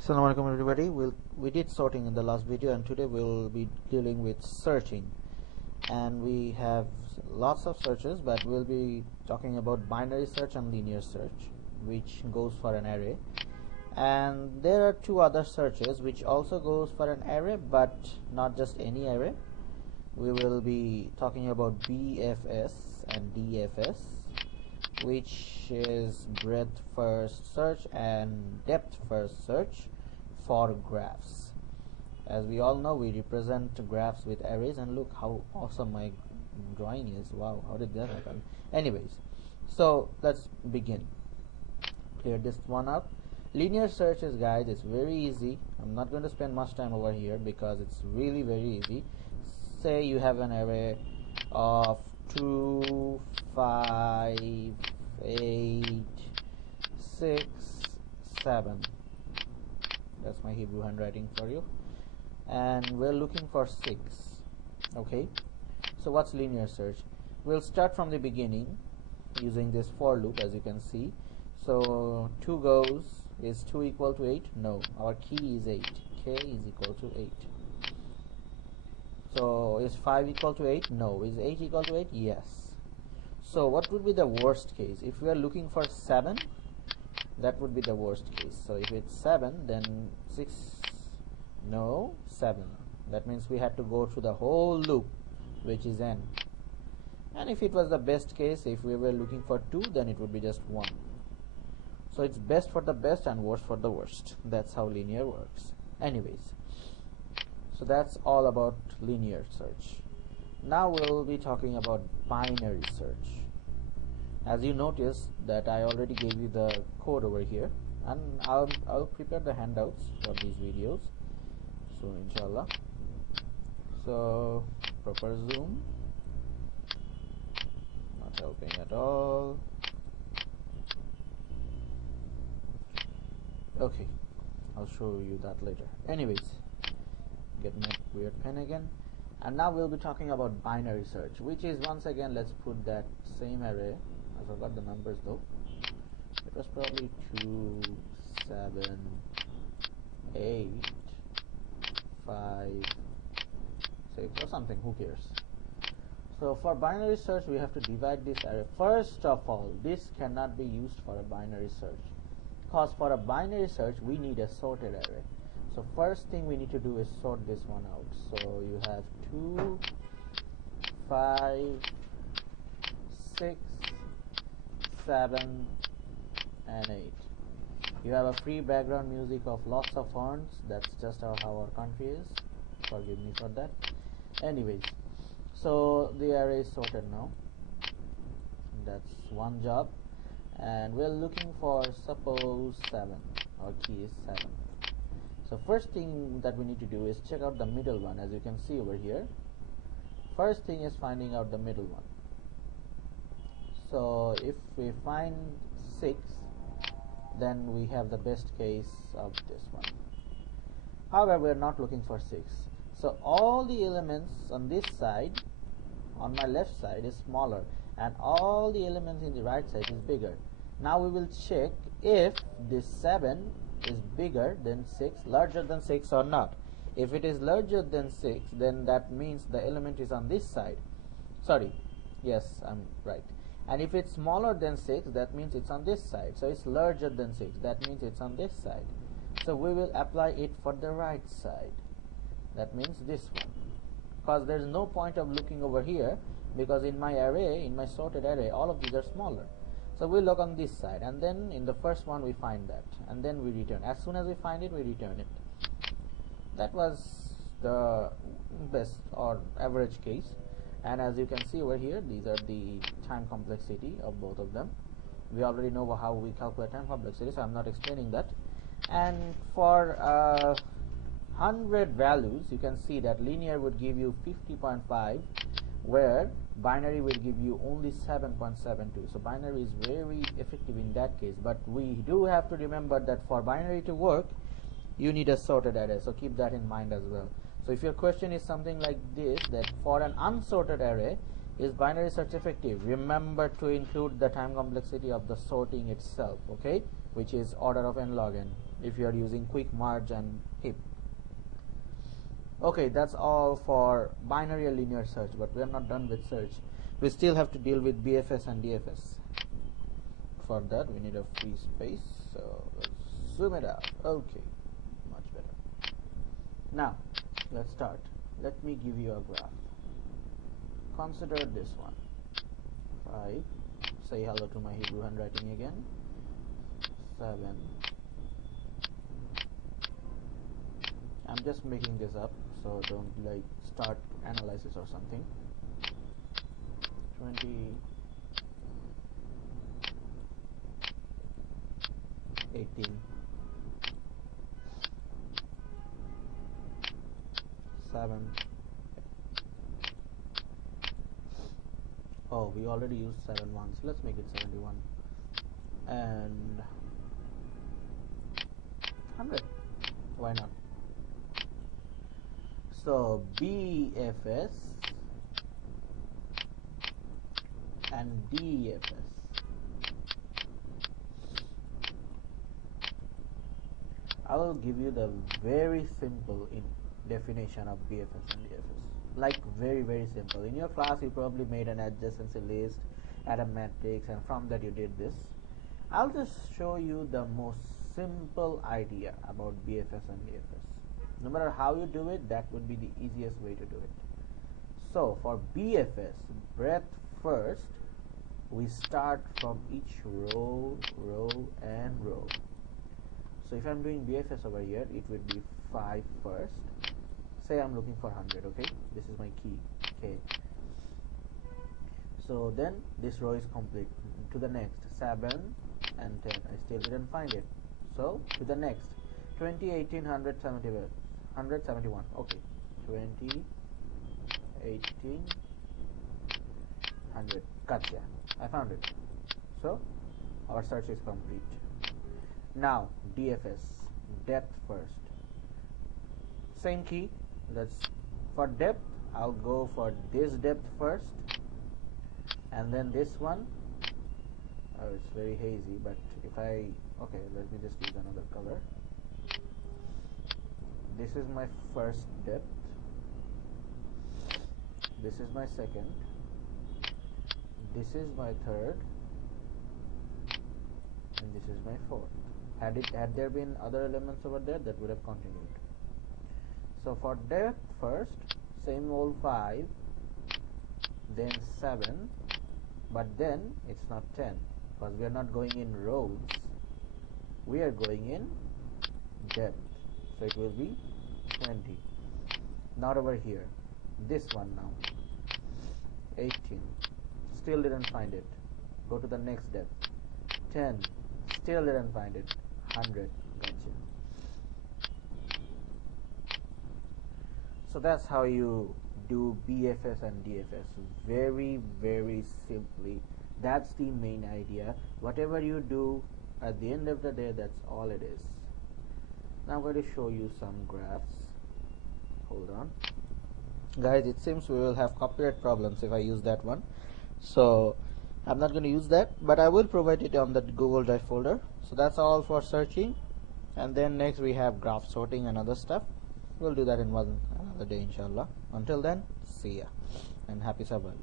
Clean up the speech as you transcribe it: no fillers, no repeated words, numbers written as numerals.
Assalamu alaikum everybody. We did sorting in the last video, and today we'll be dealing with searching. And we have lots of searches, but we'll be talking about binary search and linear search, which goes for an array. And there are two other searches which also goes for an array, but not just any array. We will be talking about Bfs and Dfs, which is breadth-first search and depth-first search for graphs. As we all know, we represent graphs with arrays, and look how awesome my drawing is. Wow, how did that happen? Anyways, so let's begin. Clear this one up. Linear searches, guys, it's very easy. I'm not going to spend much time over here because it's really very easy. Say you have an array of 2, 5, 8, 6, 7. That's my Hebrew handwriting for you. And we're looking for 6. Okay, so what's linear search? We'll start from the beginning using this for loop, as you can see. So 2 goes, is 2 equal to 8? No, our key is 8. K is equal to 8. So is 5 equal to 8? No. Is 8 equal to 8? Yes. So what would be the worst case? If we are looking for 7, that would be the worst case. So if it's 7, then 6, no, 7. That means we had to go through the whole loop, which is n. And if it was the best case, if we were looking for 2, then it would be just 1. So it's best for the best and worst for the worst. That's how linear works. Anyways, so that's all about linear search. Now we'll be talking about binary search. As you notice that I already gave you the code over here, and I'll prepare the handouts for these videos soon, inshallah. So proper zoom, not helping at all. Okay, I'll show you that later. Anyways, get my weird pen again. And now we'll be talking about binary search, which is, once again, let's put that same array. I forgot the numbers though. It was probably 2, 7, 8, 5, 6 or something, who cares. So for binary search, we have to divide this array. First of all, this cannot be used for a binary search, because for a binary search we need a sorted array. So first thing we need to do is sort this one out. So you have 2, 5, 6, 7, and 8. You have a free background music of lots of horns. That's just how our country is. Forgive me for that. Anyways, so the array is sorted now. That's one job. And we're looking for, suppose, 7. Our key is 7. So first thing that we need to do is check out the middle one. As you can see over here, first thing is finding out the middle one. So if we find 6, then we have the best case of this one. However, we're not looking for 6. So all the elements on this side, on my left side, is smaller, and all the elements in the right side is bigger. Now we will check if this 7 is bigger than 6, larger than 6 or not. If it is larger than 6, then that means the element is on this side. Sorry, yes, I'm right. And if it's smaller than 6, that means it's on this side. So it's larger than 6, that means it's on this side. So we will apply it for the right side. That means this one, because there's no point of looking over here, because in my array, in my sorted array, all of these are smaller. So we look on this side, and then in the first one we find that, and then we return. As soon as we find it, we return it. That was the best or average case. And as you can see over here, these are the time complexity of both of them. We already know how we calculate time complexity, so I'm not explaining that. And for 100 values, you can see that linear would give you 50.5, where binary will give you only 7.72. So binary is very effective in that case, but we do have to remember that for binary to work, you need a sorted array. So keep that in mind as well. So if your question is something like this, that for an unsorted array, is binary search effective? Remember to include the time complexity of the sorting itself, okay, which is order of n log n. if you are using quick merge and heap. Okay, that's all for binary or linear search, but we are not done with search. We still have to deal with BFS and DFS. For that we need a free space, so let's zoom it out. Okay, much better. Now let's start. Let me give you a graph. Consider this one. 5. Say hello to my Hebrew handwriting again. 7. I'm just making this up, so don't like start analysis or something. 20. 18. 7. Oh, we already used 7 once. Let's make it 71. And 100. Why not? So BFS and DFS. I will give you the very simple definition of BFS and DFS. Like very simple. In your class you probably made an adjacency list, add a matrix, and from that you did this. I'll just show you the most simple idea about BFS and DFS. No matter how you do it, that would be the easiest way to do it. So for BFS, breadth first, we start from each row, and row. So if I'm doing BFS over here, it would be 5 first. Say I'm looking for 100, okay? This is my key, K. So then this row is complete. To the next, 7 and 10. I still didn't find it. So to the next, 20, 18, 171. Okay, 20, 18, 100. Gotcha. I found it. So our search is complete. Now DFS, depth first. Same key. Let's for depth. I'll go for this depth first, and then this one. Oh, it's very hazy. But if I let me just use another color. This is my first depth. This is my second. This is my third, and this is my fourth. Had there been other elements over there, that would have continued. So for depth first, same old 5, then 7, but then it's not 10 because we are not going in rows. We are going in depth, so it will be 20. Not over here. This one now. 18. Still didn't find it. Go to the next depth. 10. Still didn't find it. 100. Gotcha. So that's how you do BFS and DFS. Very simply. That's the main idea. Whatever you do, at the end of the day, that's all it is. Now I'm going to show you some graphs. Hold on. Guys, it seems we will have copyright problems if I use that one. So I'm not going to use that, but I will provide it on the Google Drive folder. So that's all for searching. And then next we have graph sorting and other stuff. We'll do that in another day, inshallah. Until then, see ya and happy Sabbath.